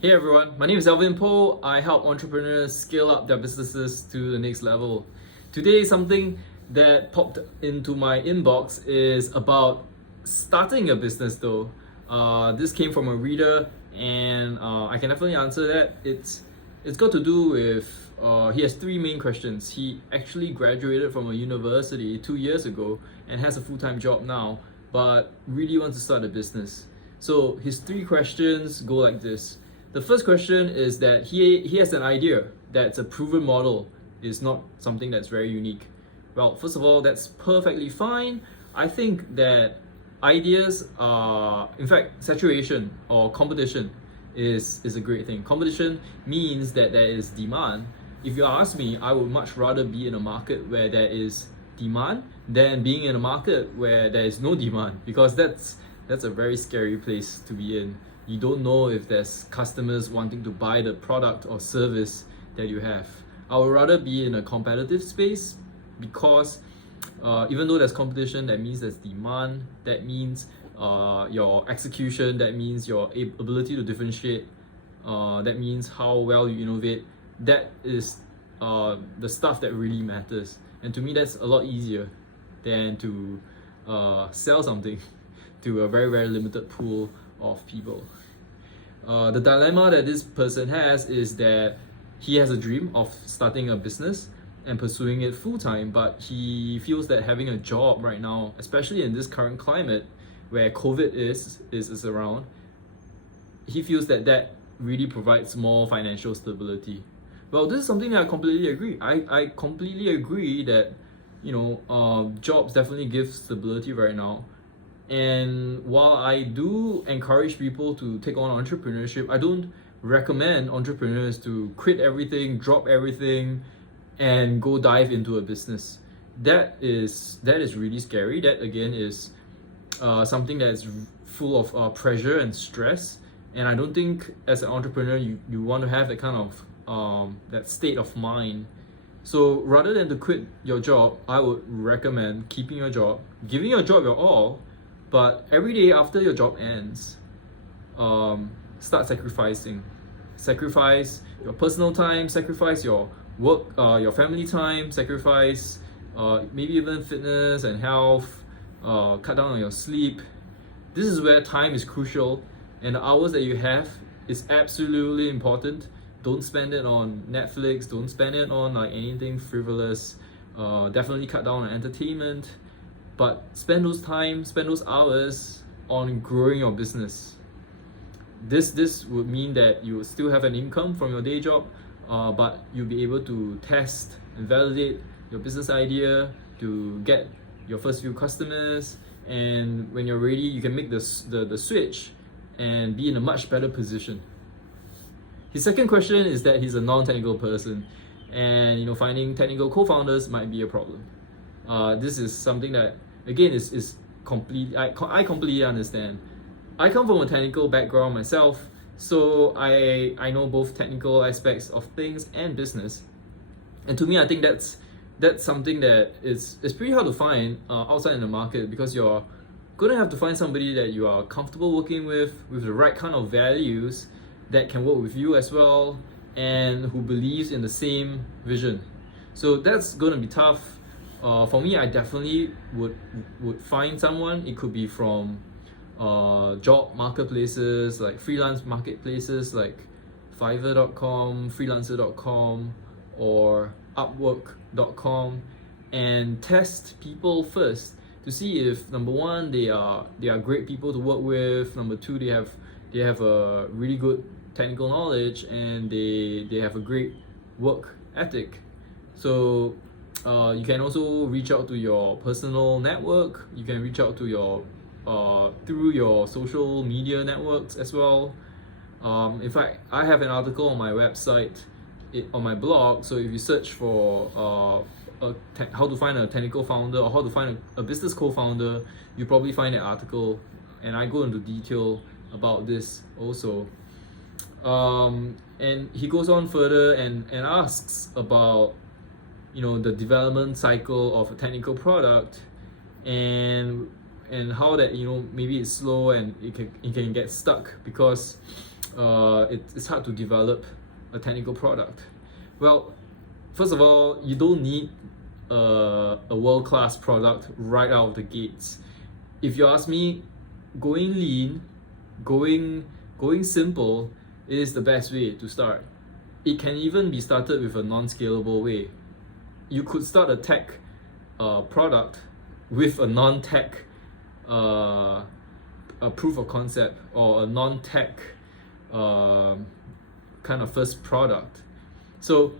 Hey everyone, my name is Alvin Poe. I help entrepreneurs scale up their businesses to the next level. Today, something that popped into my inbox is about starting a business though. This came from a reader, and I can definitely answer that. It's got to do with he has three main questions. He actually graduated from a university 2 years ago and has a full-time job now, but really wants to start a business. So his three questions go like this. The first question is that he has an idea that's a proven model, is not something that's very unique. Well, first of all, that's perfectly fine. I think that ideas are, in fact, saturation or competition is a great thing. Competition means that there is demand. If you ask me, I would much rather be in a market where there is demand than being in a market where there is no demand, because that's a very scary place to be in. You don't know if there's customers wanting to buy the product or service that you have. I would rather be in a competitive space, because even though there's competition, that means there's demand, that means your execution, that means your ability to differentiate, that means how well you innovate. That is the stuff that really matters. And to me, that's a lot easier than to sell something to a very, very limited pool of people. The dilemma that this person has is that he has a dream of starting a business and pursuing it full time, but he feels that having a job right now, especially in this current climate where COVID is around, he feels that that really provides more financial stability. Well, this is something that I completely agree. I completely agree that jobs definitely give stability right now. And while I do encourage people to take on entrepreneurship, I don't recommend entrepreneurs to quit everything, drop everything, and go dive into a business. That is really scary. That again is something that is full of pressure and stress. And I don't think as an entrepreneur you want to have that kind of that state of mind. So rather than to quit your job, I would recommend keeping your job, giving your job your all. But every day after your job ends, start sacrificing. Sacrifice your personal time, sacrifice your work, your family time, sacrifice maybe even fitness and health, cut down on your sleep. This is where time is crucial, and the hours that you have is absolutely important. Don't spend it on Netflix, don't spend it on like anything frivolous. Definitely cut down on entertainment. But spend those hours on growing your business. This would mean that you will still have an income from your day job, but you'll be able to test and validate your business idea to get your first few customers. And when you're ready, you can make the switch and be in a much better position. His second question is that he's a non-technical person, and finding technical co-founders might be a problem. This is something that again is complete. I completely understand. I come from a technical background myself, so I know both technical aspects of things and business. And to me, I think that's something that is pretty hard to find outside in the market, because you're gonna have to find somebody that you are comfortable working with the right kind of values, that can work with you as well, and who believes in the same vision. So that's gonna be tough. For me, I definitely would find someone. It could be from job marketplaces, like freelance marketplaces like Fiverr.com, freelancer.com, or Upwork.com, and test people first to see if, number one, they are great people to work with. Number two, they have a really good technical knowledge, and they have a great work ethic. So you can also reach out to your personal network. You can reach out to your through your social media networks as well. In fact, I have an article on my website, on my blog. So if you search for how to find a technical founder, or how to find a business co-founder, you probably find an article, and I go into detail about this also. And he goes on further and asks about the development cycle of a technical product, and how that maybe it's slow and it can get stuck, because it's hard to develop a technical product? Well, first of all, you don't need a world-class product right out of the gates. If you ask me, going lean, going simple is the best way to start. It can even be started with a non-scalable way. You could start a tech product with a non-tech a proof of concept, or a non-tech kind of first product. So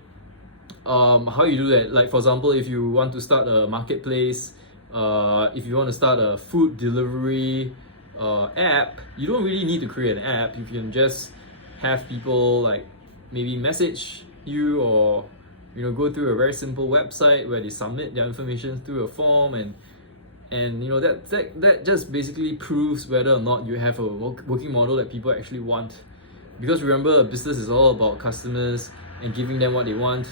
how you do that? Like, for example, if you want to start a marketplace, if you want to start a food delivery app, you don't really need to create an app. You can just have people like maybe message you, or go through a very simple website where they submit their information through a form, and that just basically proves whether or not you have a working model that people actually want. Because remember, a business is all about customers and giving them what they want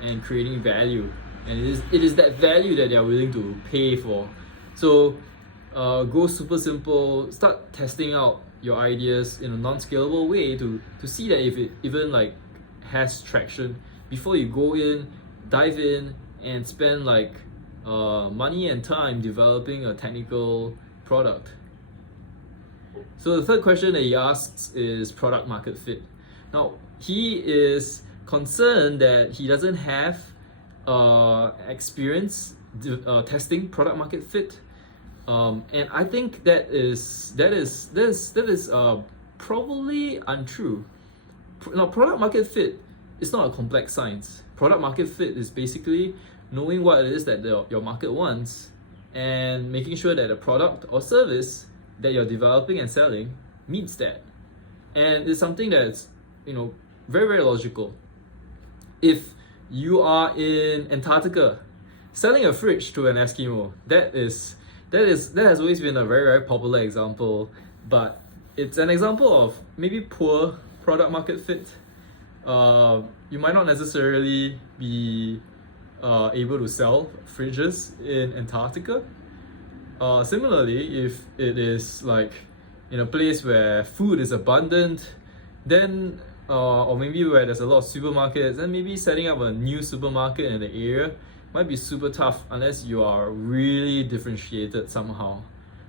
and creating value, and it is that value that they are willing to pay for. So go super simple, start testing out your ideas in a non-scalable way to see that if it even like has traction before you go in, dive in, and spend like money and time developing a technical product. So the third question that he asks is product market fit. Now, he is concerned that he doesn't have experience testing product market fit, and I think that is probably untrue. Now, product market fit is not a complex science. Product market fit is basically knowing what it is that your market wants, and making sure that the product or service that you're developing and selling meets that. And it's something that's very, very logical. If you are in Antarctica selling a fridge to an Eskimo, that has always been a very, very popular example, but it's an example of maybe poor product market fit. You might not necessarily be able to sell fridges in Antarctica. Similarly, if it is like in a place where food is abundant, then or maybe where there's a lot of supermarkets, then maybe setting up a new supermarket in the area might be super tough unless you are really differentiated somehow.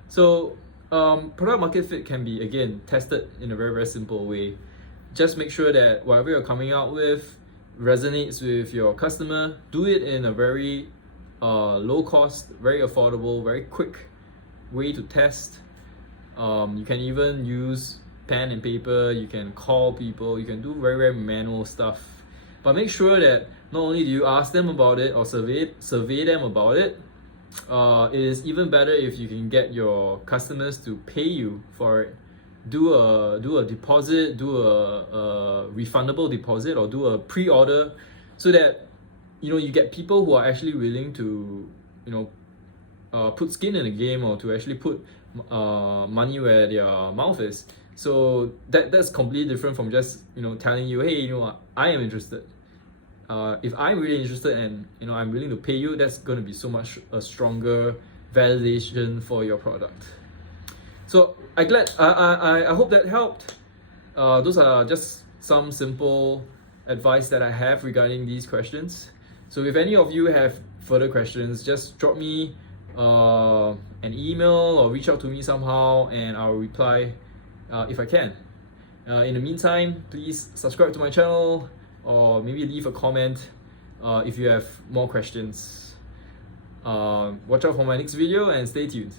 So product market fit can be, again, tested in a very, very simple way. Just make sure that whatever you're coming out with resonates with your customer. Do it in a very low cost, very affordable, very quick way to test. You can even use pen and paper, you can call people, you can do very, very manual stuff. But make sure that not only do you ask them about it or survey them about it, it is even better if you can get your customers to pay you for it. Do a deposit, do a refundable deposit, or do a pre-order, so that you get people who are actually willing to put skin in the game, or to actually put money where their mouth is. So that's completely different from just telling you, hey, I am interested. If I'm really interested and I'm willing to pay you, that's going to be so much a stronger validation for your product. So I hope that helped. Those are just some simple advice that I have regarding these questions. So if any of you have further questions, just drop me an email or reach out to me somehow, and I'll reply if I can. In the meantime, please subscribe to my channel, or maybe leave a comment if you have more questions. Watch out for my next video and stay tuned.